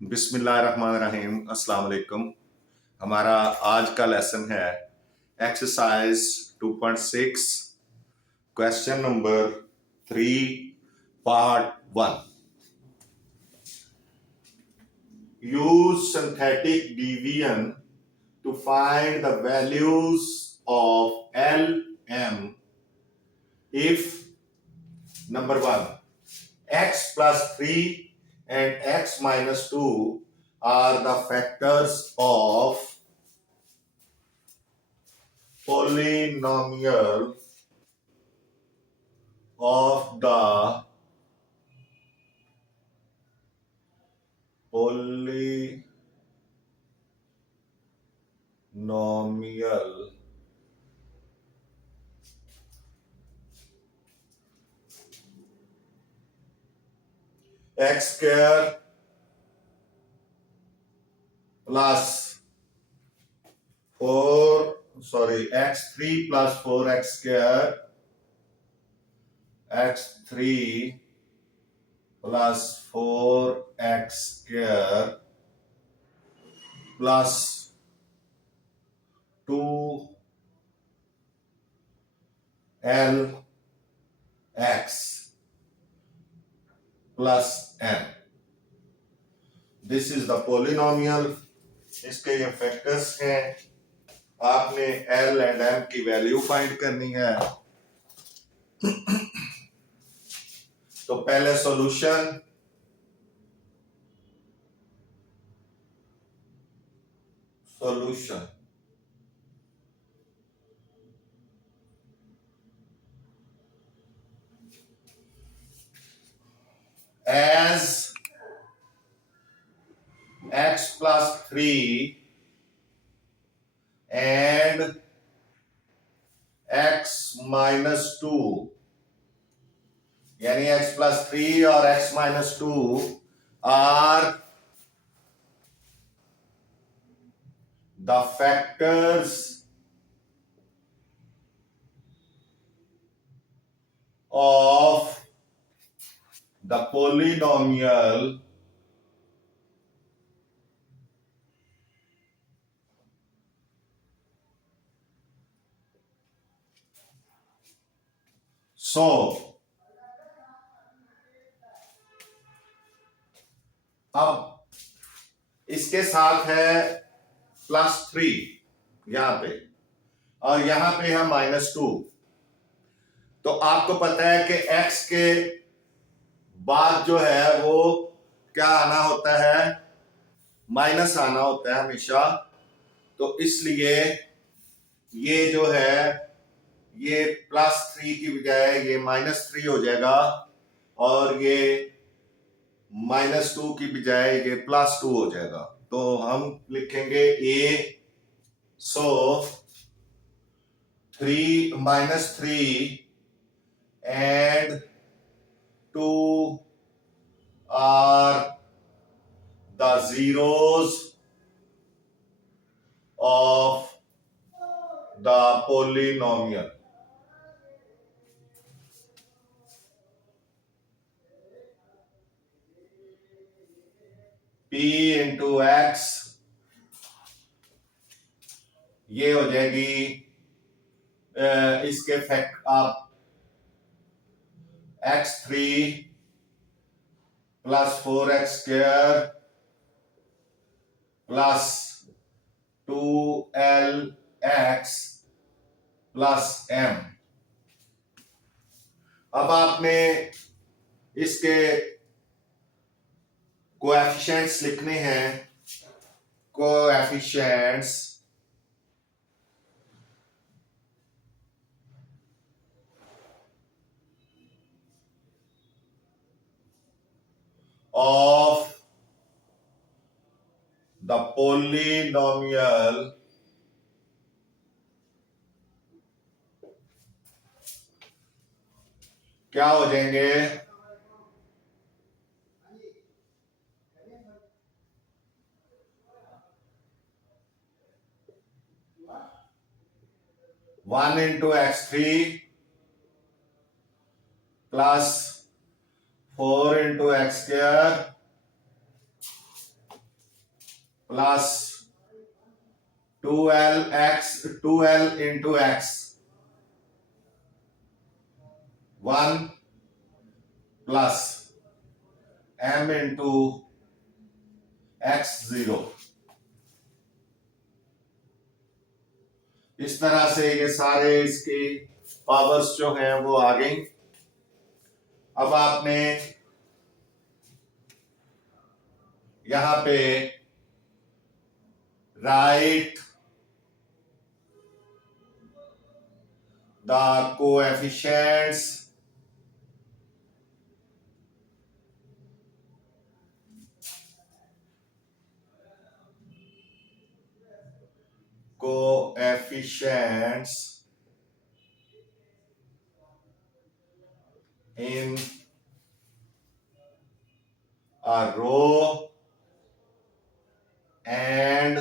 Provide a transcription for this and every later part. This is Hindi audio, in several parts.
बिस्मिल्लाहिर्रहमानिर्रहीम। अस्सलाम वालेकुम। हमारा आज का लेसन है exercise 2.6 question number 3 part 1। Use synthetic division to find the values of L M if number 1 x plus 3 and x minus 2 are the factors of polynomial of the polynomial x square plus x3 plus 4x square, x3 plus 4x square plus 2lx plus n. This is the polynomial. इसके ये फैक्टर्स हैं। आपने एल एंड एम की वैल्यू फाइंड करनी है। तो पहले solution as x plus 3 and x minus 2, यानी x plus 3 और x minus 2 are the factors of the polynomial so अब इसके साथ है +3 यहां पे और यहां पे है -2। तो आपको पता है कि x के बाद जो है वो क्या आना होता है, माइनस आना होता है हमेशा। तो इसलिए ये जो है ये +3 की बजाय ये -3 हो जाएगा और ये -2 की बजाय ये +2 हो जाएगा। तो हम लिखेंगे a, so 3 and 2 are the zeros of the polynomial. p into x ये हो जाएगी इसके फैक्ट आप x3 plus 4x square plus 2lx plus m। अब आपने इसके कोएफिशिएंट्स लिखने हैं। कोएफिशिएंट्स of the polynomial क्या हो जाएंगे, 1 into x3 plus 4 into x square plus 2l into x 1 plus m into x 0। इस तरह से ये सारे इसकी पावर्स जो हैं वो आ गई। अब आपने यहां पे right the coefficients in a row and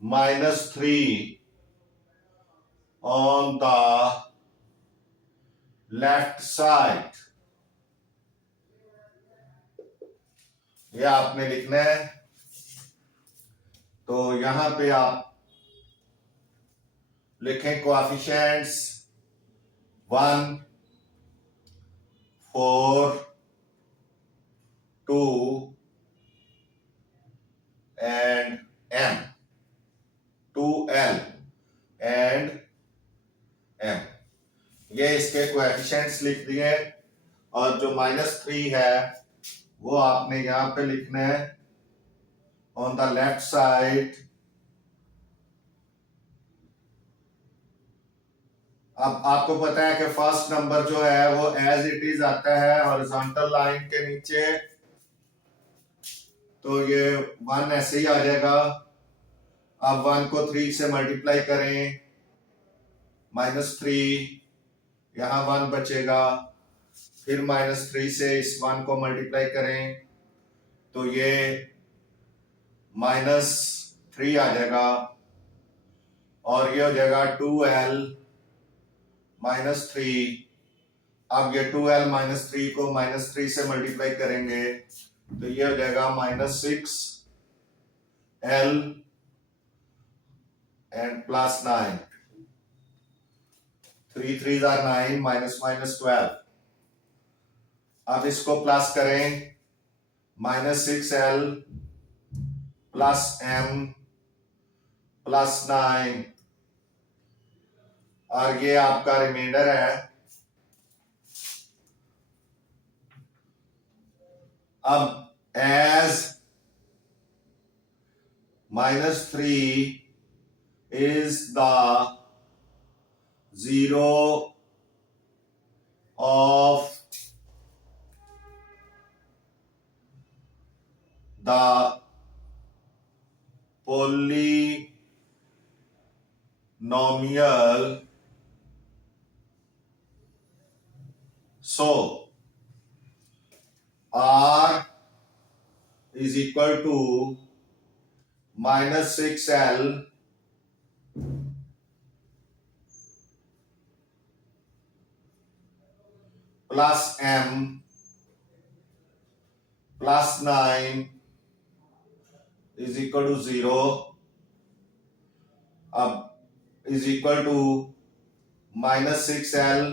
-3 on the left side। ये आपने लिखना है। तो यहां पे आप लिखें coefficients 1 4 2 and m 2l and m। ये इसके कोएफिशिएंट्स लिख दिए। और जो -3 है वो आपने यहां पे लिखना है ऑन द लेफ्ट साइड। अब आपको पता है कि फर्स्ट नंबर जो है वो एज इट इज आता है हॉरिजॉन्टल लाइन के नीचे, तो ये 1 ऐसे ही आ जाएगा। अब 1 को 3 से मल्टीप्लाई करें, -3 यहां 1 बचेगा, फिर -3 से इस 1 को मल्टीप्लाई करें तो ये -3 आ जाएगा और ये हो जाएगा 2l -3। अब ये 2l -3 को -3 से मल्टीप्लाई करेंगे तो ये हो जाएगा -6l एंड +9। 3 3s are 9 -12। अब इसको प्लस करें, -6l +m +9 और ये आपका रिमाइंडर है। अब as -3 is the zero of the polynomial, so r is equal to -6l +m +9 is equal to 0। अब is equal to -6l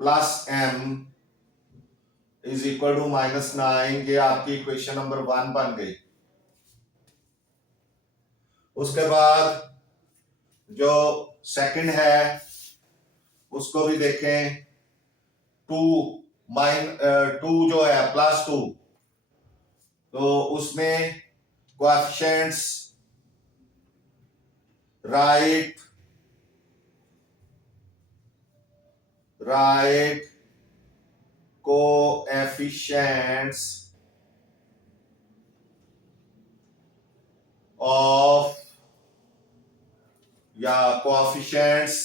+m is equal to -9। ये आपकी इक्वेशन नंबर 1 बन गई। उसके बाद जो सेकंड है उसको भी देखें। 2 जो है +2, तो उसमें कोएफिशिएंट्स राइट कोएफिशिएंट्स ऑफ या कोएफिशिएंट्स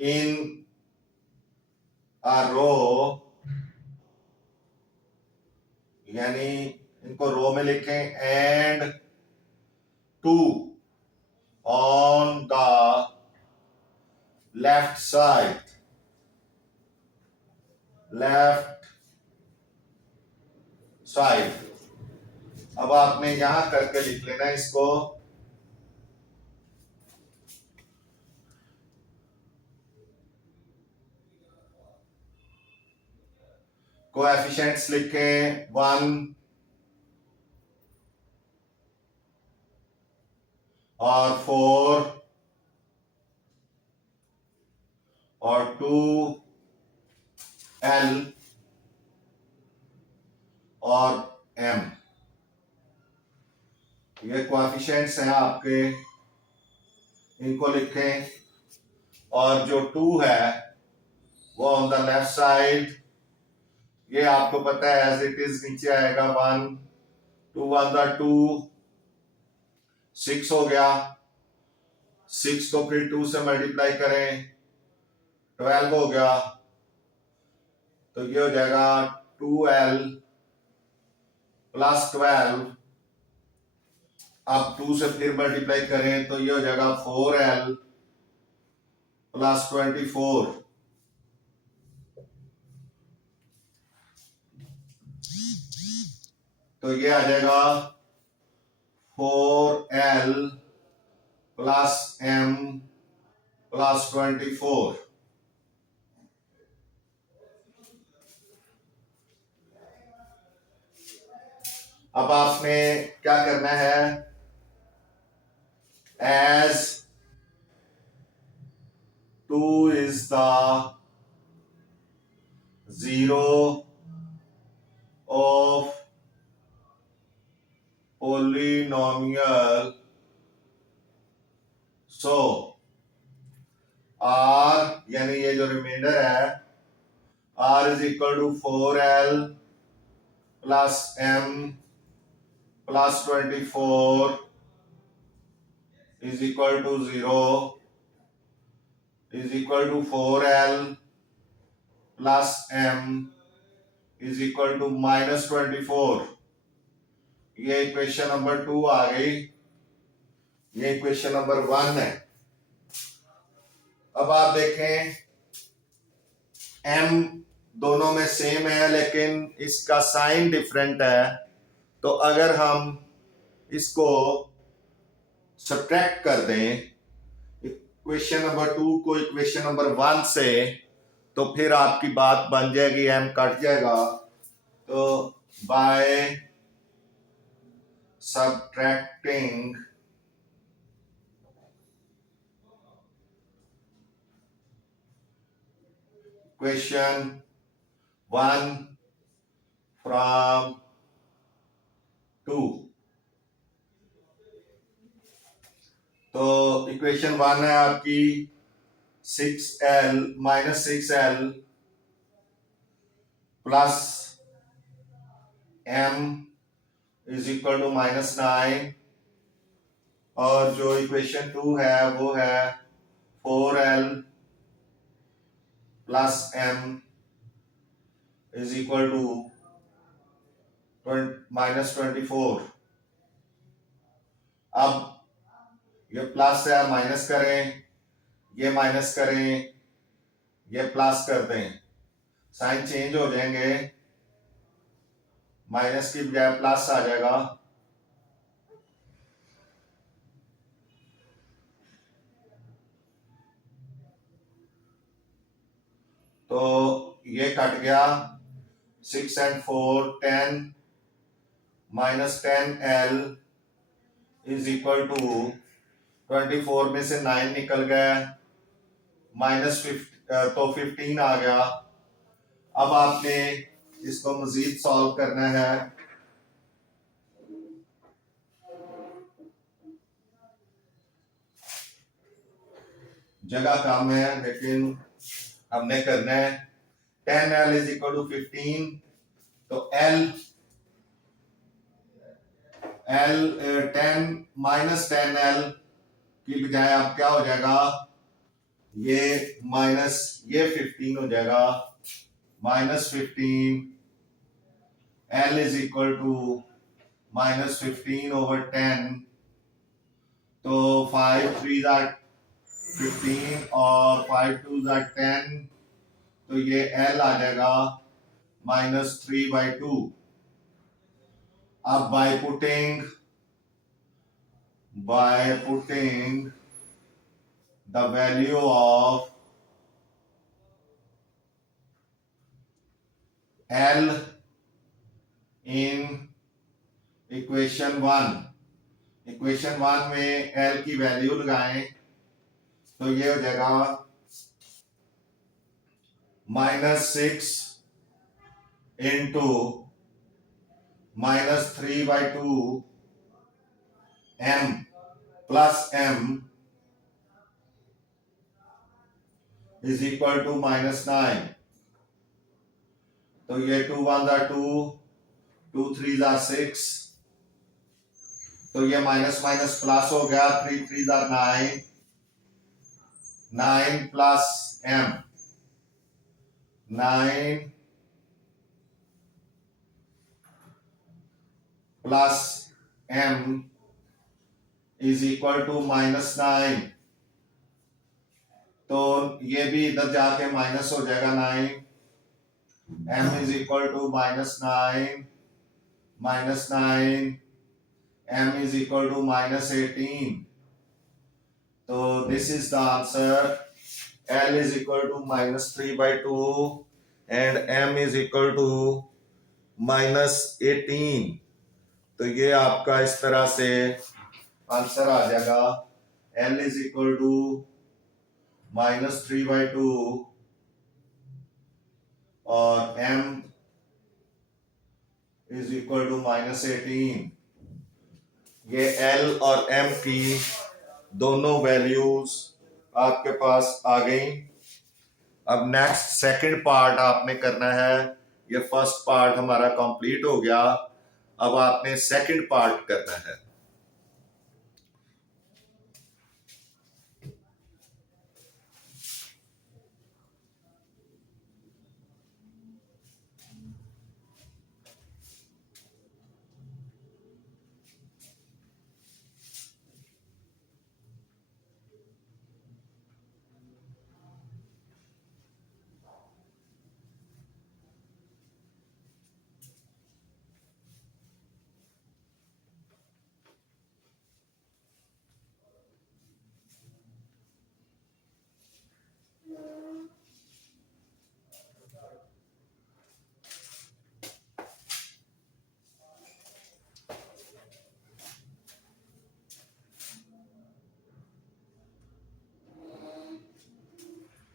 इन अ रो, यानी इनको रो में लिखें, and 2 on the left side. Left side. अब आपने यहां करके लिख लेना इसको। कोएफिशिएंट्स लिखें 1 और 4 और 2l और m। ये कोएफिशिएंट्स हैं आपके, इनको लिखें। और जो 2 है वो ऑन द लेफ्ट साइड, ये आपको पता है एज इट इज नीचे आएगा 1, 2 1 2, 6 हो गया। 6 को फिर 2 से मल्टीप्लाई करें, 12 हो गया। तो ये हो जाएगा 2l प्लस 12। अब 2 से फिर मल्टीप्लाई करें तो ये हो जाएगा 4l प्लस 24। तो ये आ जाएगा 4l प्लस m प्लस 24। अब आपने क्या करना है, as 2 is the zero of polynomial, so r यानी ये जो रिमाइंडर है r is equal to 4l plus m plus 24 is equal to 0 is equal to 4l plus m is equal to minus 24। ये इक्वेशन नंबर 2 आ गई, ये इक्वेशन नंबर 1 है। अब आप देखें m दोनों में सेम है लेकिन इसका साइन डिफरेंट है। तो अगर हम इसको सब्ट्रैक्ट कर दें इक्वेशन नंबर 2 को इक्वेशन नंबर 1 से, तो फिर आपकी बात बन जाएगी, m कट जाएगा। तो बाय सब्ट्रैक्टिंग इक्वेशन 1 फ्रॉम 2, तो इक्वेशन 1 है आपकी 6l minus 6l plus m is equal to minus 9। और जो इक्वेशन 2 है वो है 4l plus m is equal to minus 24। अब ये प्लस है, माइनस करें, ये माइनस करें, ये प्लस कर दें, साइन चेंज हो जाएंगे, माइनस की बजाय प्लस आ जाएगा। तो ये कट गया, 6 and 4 10 minus 10l is equal to 24 में से 9 निकल गया, माइनस 15 तो 15 आ गया। अब आपने इसको मजीद सॉल्व करना है। जगह कम है लेकिन हमने करना है। 10l इज इक्वल टू 15, तो l 10 माइनस 10l की बजाय अब क्या हो जाएगा, ये माइनस ये 15 हो जाएगा, minus 15 l is equal to minus 15 over 10। तो 5 3 15 और 5 2 10, तो ये l आ जाएगा -3/2. अब by putting the value of L in equation 1 में L की वैल्यू लगाएं तो ये हो जाएगा -6 into -3/2 m plus m is equal to -9। तो ये 2 1 are 2, 2 3 are 6, तो ये माइनस माइनस प्लस हो गया, 3 3 are 9, 9 plus m, 9 plus m is equal to -9। तो ये भी इधर जाके माइनस हो जाएगा 9, m is equal to -9 -9, m is equal to -18. So this is the answer. L is equal to -3/2 and m is equal to -18. तो ये आपका इस तरह से आंसर आ जाएगा। L is equal to -3/2 और m is equal to -18। ये L और M की दोनों वैल्यूज आपके पास आ गई। अब नेक्स्ट सेकंड पार्ट आपने करना है। ये फर्स्ट पार्ट हमारा कंप्लीट हो गया, अब आपने सेकंड पार्ट करना है।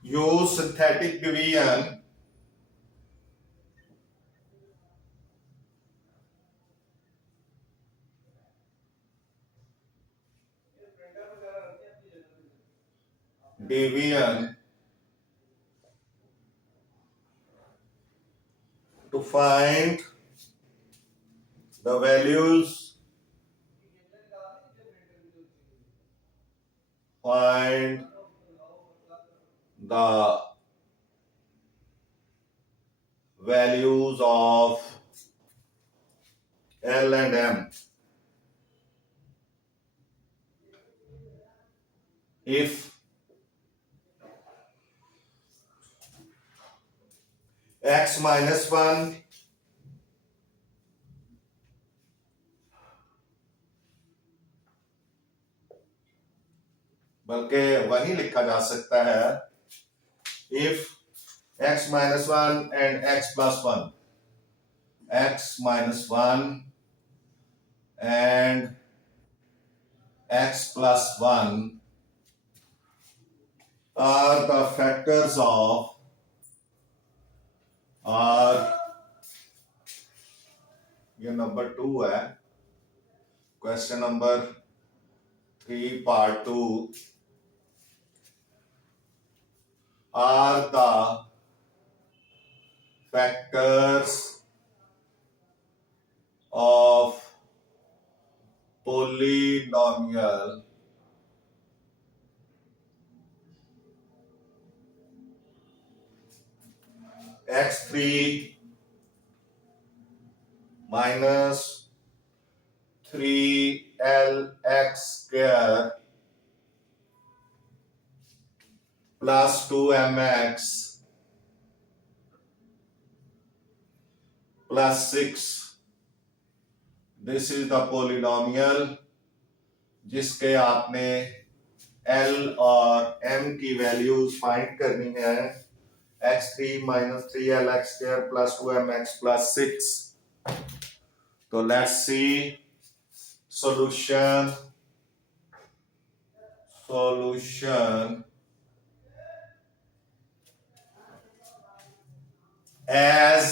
Use synthetic division to find the values of L and M. If x -1 बल्कि वही लिखा जा सकता है, if x -1 and x +1, x -1 and x +1 are the factors of, are ये नंबर 2 है, question number 3 part 2, are the factors of polynomial x3 minus 3lx² plus 2mx plus 6, this is the polynomial जिसके आपने L और M की वैल्यूज फाइंड करनी है। x3 - 3L(x²) + 2mx + 6। तो let's see solution as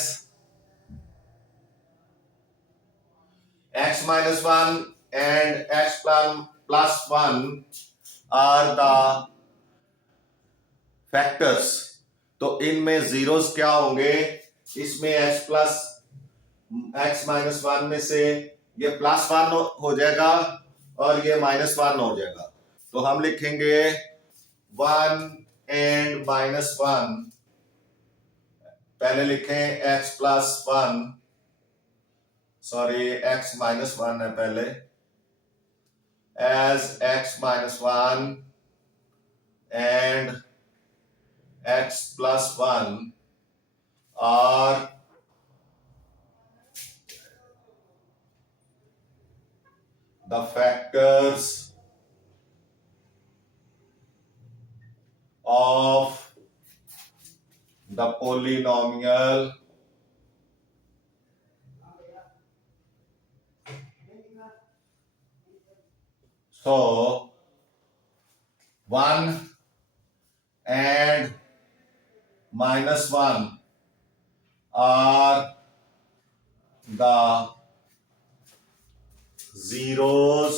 x - 1 and x plus 1 are the factors। तो इनमें जीरोस क्या होंगे? इसमें x - 1 में से ये +1 हो जाएगा और ये -1 हो जाएगा। तो हम लिखेंगे 1 and -1। पहले लिखें x + 1, सॉरी x - 1 है पहले, as x - 1 and x plus 1 are the factors of the polynomial so 1 and -1 are the zeros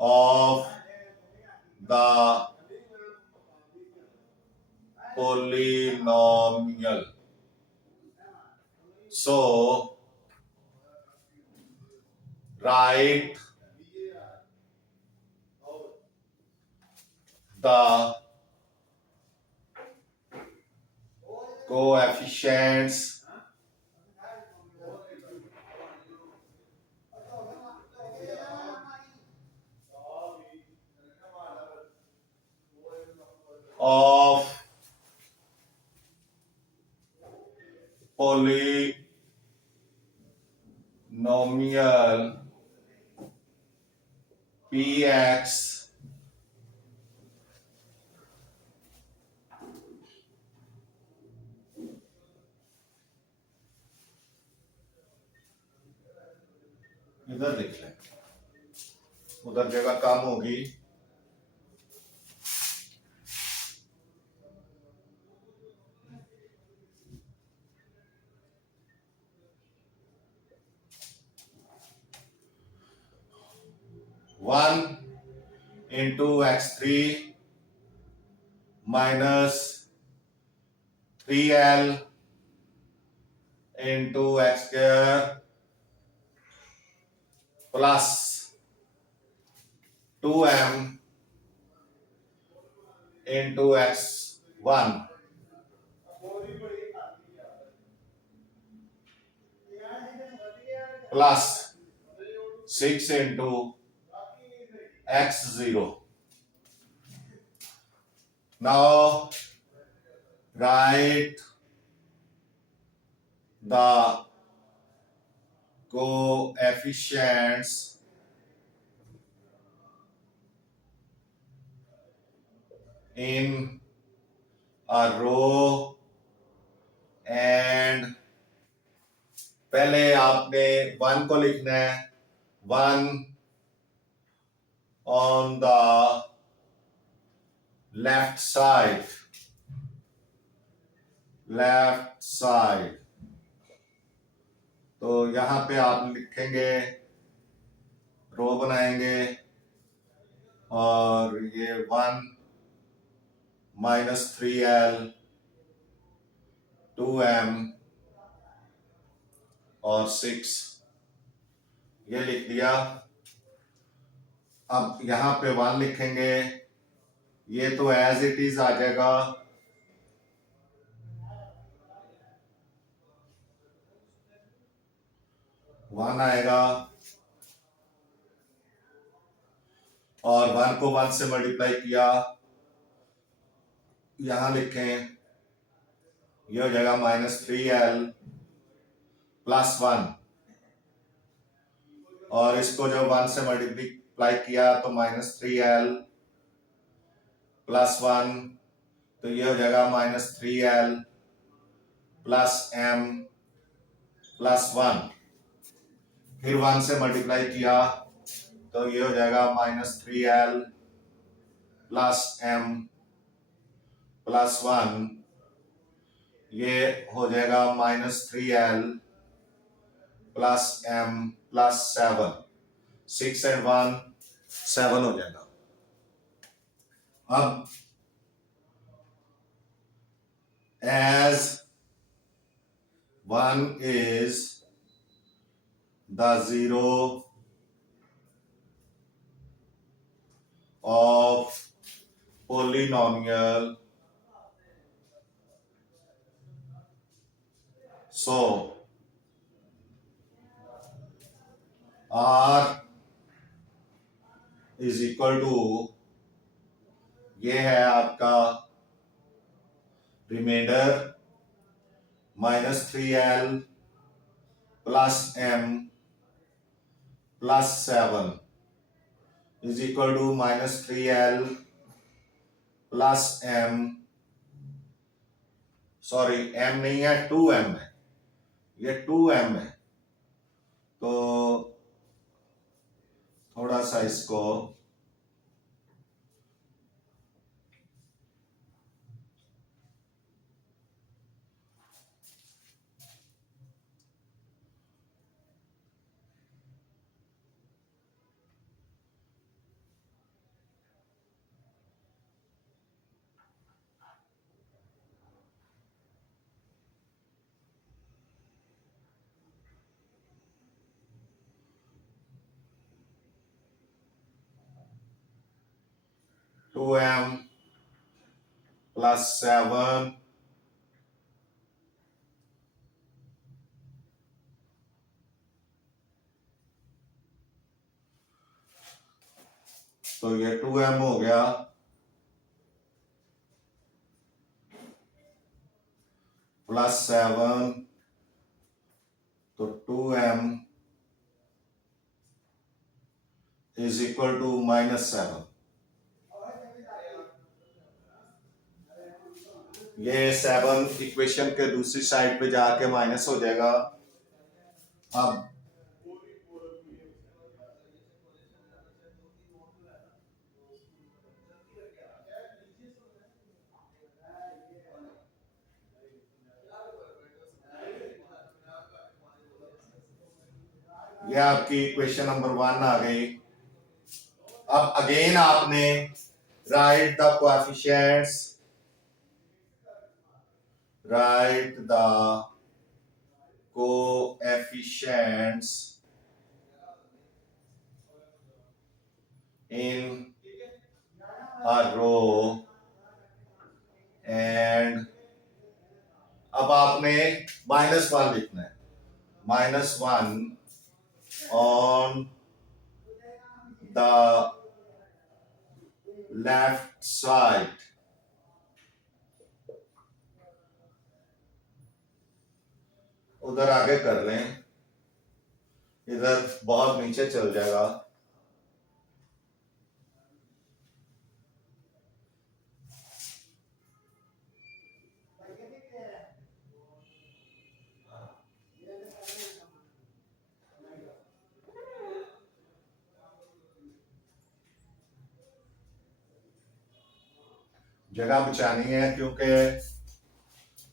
of the polynomial। So write the coefficients of polynomial px इधर लिख लें, उधर जगह कम होगी। One into x3 minus 3L into x² plus 2m into x1 plus 6 into x0। Now write the coefficients in a row and पहले आपने 1 को लिखना है, 1 on the left side, तो यहां पे आप लिखेंगे, रो बनाएंगे और ये 1 - 3L 2m और 6 ये लिख दिया। अब यहां पे 1 लिखेंगे, ये तो एज इट इज आ जाएगा, वन आएगा और 1 को 1 से मल्टीप्लाई किया, यहां लिखें ये हो जाएगा -3l प्लस 1, और इसको जब 1 से मल्टीप्लाई किया तो -3l प्लस 1, तो ये हो जाएगा -3l प्लस m प्लस 1, फिर 1 से मल्टीप्लाई किया तो ये हो जाएगा -3l प्लस m प्लस 1, ये हो जाएगा -3l plus m plus 7, 6 and 1 7 हो जाएगा। अब as 1 is the zero of polynomial, so r is equal to, ये है आपका remainder -3l plus m plus 7 is equal to -3l plus m, sorry m नहीं है 2m है, ये 2m है, तो थोड़ा सा इसको टू एम प्लस 7 तो ये 2m हो गया प्लस 7, तो 2m इज इक्वल टू -7, ये 7 इक्वेशन के दूसरी साइड पे जाके माइनस हो जाएगा। अब ये आपकी इक्वेशन नंबर 1 आ गई। अब अगेन आपने right the coefficients, write the coefficients in a row, and अब आपने -1 लिखना है, -1 on the left side, उधर आगे कर लें, इधर बहुत नीचे चल जाएगा। जगह बचानी है क्योंकि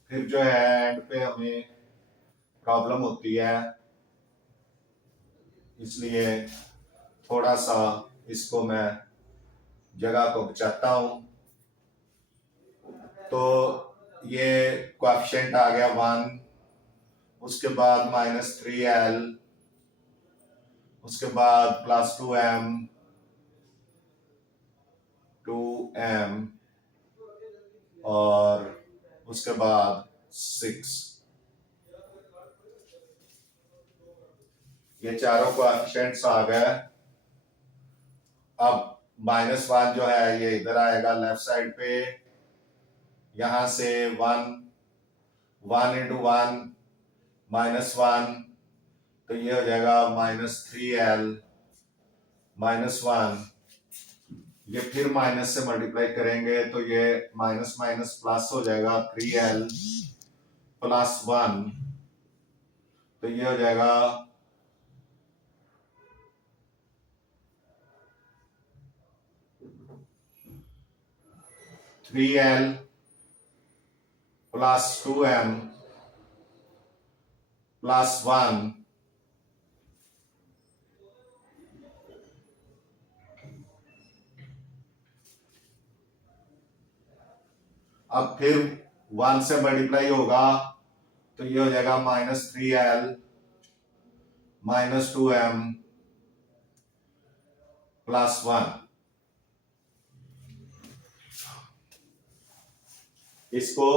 फिर जो है एंड पे हमें प्रॉब्लम होती है, इसलिए थोड़ा सा इसको मैं जगह को बचाता हूं। तो ये कोएफिशिएंट आ गया 1, उसके बाद -3l, उसके बाद +2m और उसके बाद 6, ये चारों कोएफिशिएंट्स आ गए। अब -1 जो है ये इधर आएगा लेफ्ट साइड पे, यहां से 1 1 इंटू 1 -1, तो ये हो जाएगा -3l -1। ये फिर माइनस से मल्टीप्लाई करेंगे तो ये माइनस माइनस प्लस हो जाएगा, 3l + 1, तो ये हो जाएगा 3l + 2m + 1। अब फिर 1 से मल्टीप्लाई होगा तो ये हो जाएगा -3l -2m + 1। इसको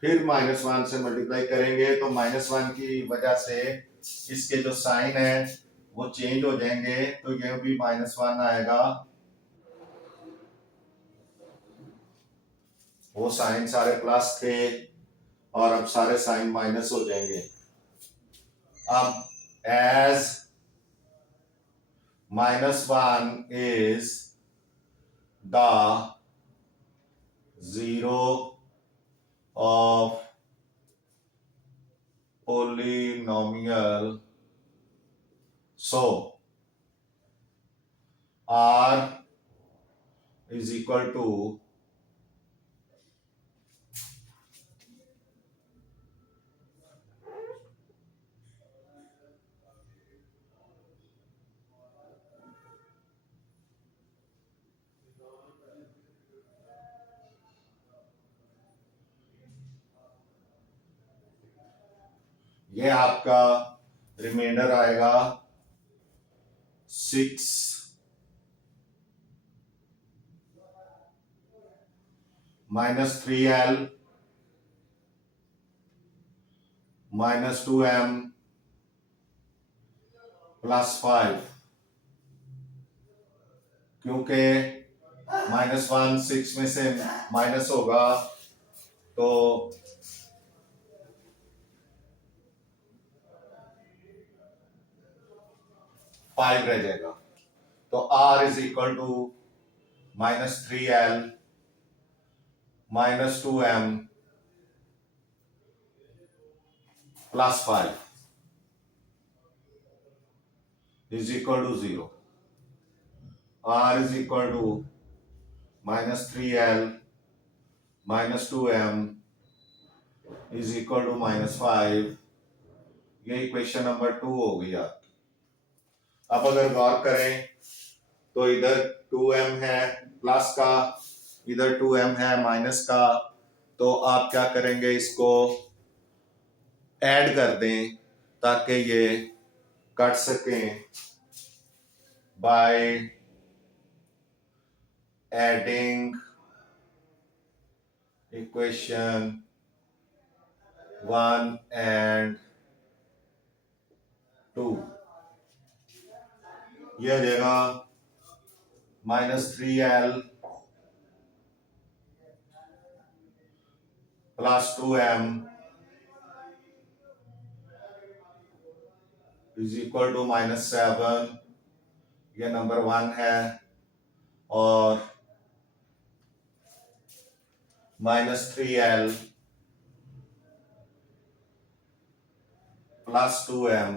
फिर -1 से मल्टीप्लाई करेंगे तो -1 की वजह से इसके जो साइन है वो चेंज हो जाएंगे, तो ये भी -1 आएगा, वो साइन सारे प्लस थे और अब सारे साइन माइनस हो जाएंगे। अब as -1 is the zero of polynomial, so r is equal to ये आपका रिमाइंडर आएगा 6 -3l -2m +5, क्योंकि -1 6 में से माइनस होगा तो 5 रह जाएगा। तो r is equal to -3l -2m +5 is equal to 0। r is equal to -3l -2m is equal to -5। ये इक्वेशन नंबर 2 हो गई आपकी। अब अगर गौर करें तो इधर 2m है प्लस का, इधर 2m है माइनस का, तो आप क्या करेंगे, इसको ऐड कर दें ताकि ये कट सकें बाय एडिंग इक्वेशन 1 and 2। ये हो जाएगा -3l +2m is equal to -7। ये नंबर 1 है, और -3l +2m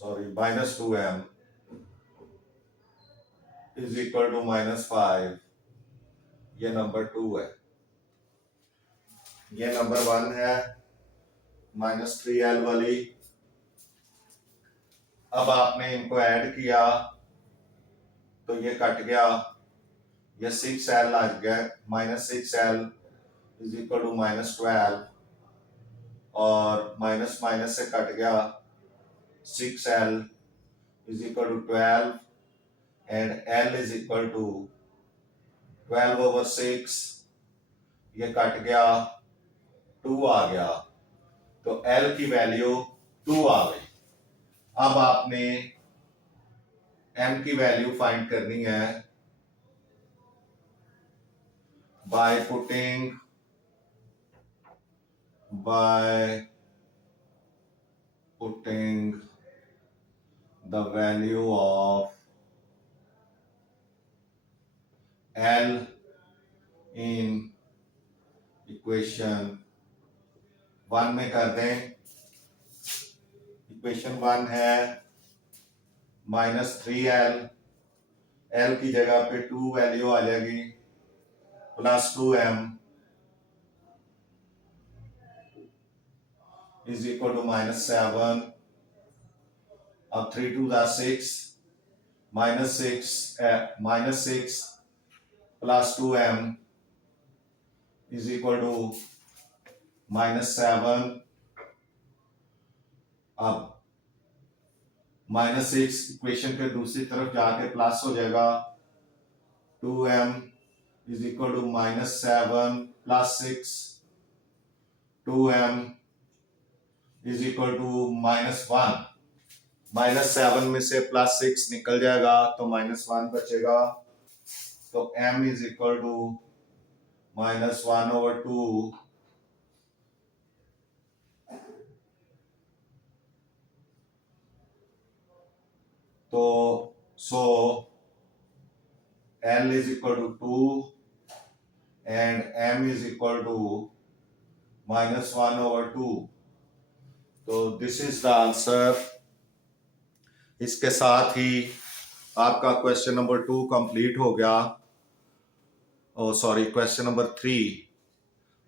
-2m is equal to -5। ये नंबर 2 है। ये नंबर 1 है -3l वाली। अब आपने इनको ऐड किया तो ये कट गया, ये 6l आ गया, -6l इज इक्वल टू -12, और माइनस माइनस से कट गया 6l is equal to 12 and l is equal to 12/6। ये कट गया, 2 आ गया, तो l की वैल्यू 2 आ गई। अब आपने m की वैल्यू फाइंड करनी है, by putting the value of L in equation 1 में कर दें। इक्वेशन 1 है -3L, L की जगह पे 2 वैल्यू आ जाएगी, plus 2M is equal to -7। अब 3 2 6, -6 plus 2M is equal to -7। अब -6 इक्वेशन के दूसरी तरफ जाके प्लस हो जाएगा, 2M is equal to -7 plus 6, 2M is equal to -1। -7 में से +6 निकल जाएगा तो -1 बचेगा, तो M इज इक्वल टू -1/2 तो so L is equal to 2 and M is equal to -1/2। तो दिस इज द आंसर। इसके साथ ही आपका क्वेश्चन नंबर 2 कंप्लीट हो गया, ओ सॉरी क्वेश्चन नंबर 3,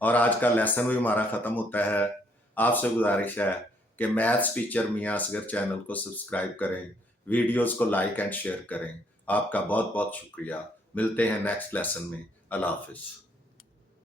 और आज का लेसन भी हमारा खत्म होता है। आपसे गुजारिश है कि मैथ्स टीचर मियां असगर चैनल को सब्सक्राइब करें, वीडियोस को लाइक एंड शेयर करें। आपका बहुत बहुत शुक्रिया। मिलते हैं नेक्स्ट लेसन में। अल्लाह हाफिज।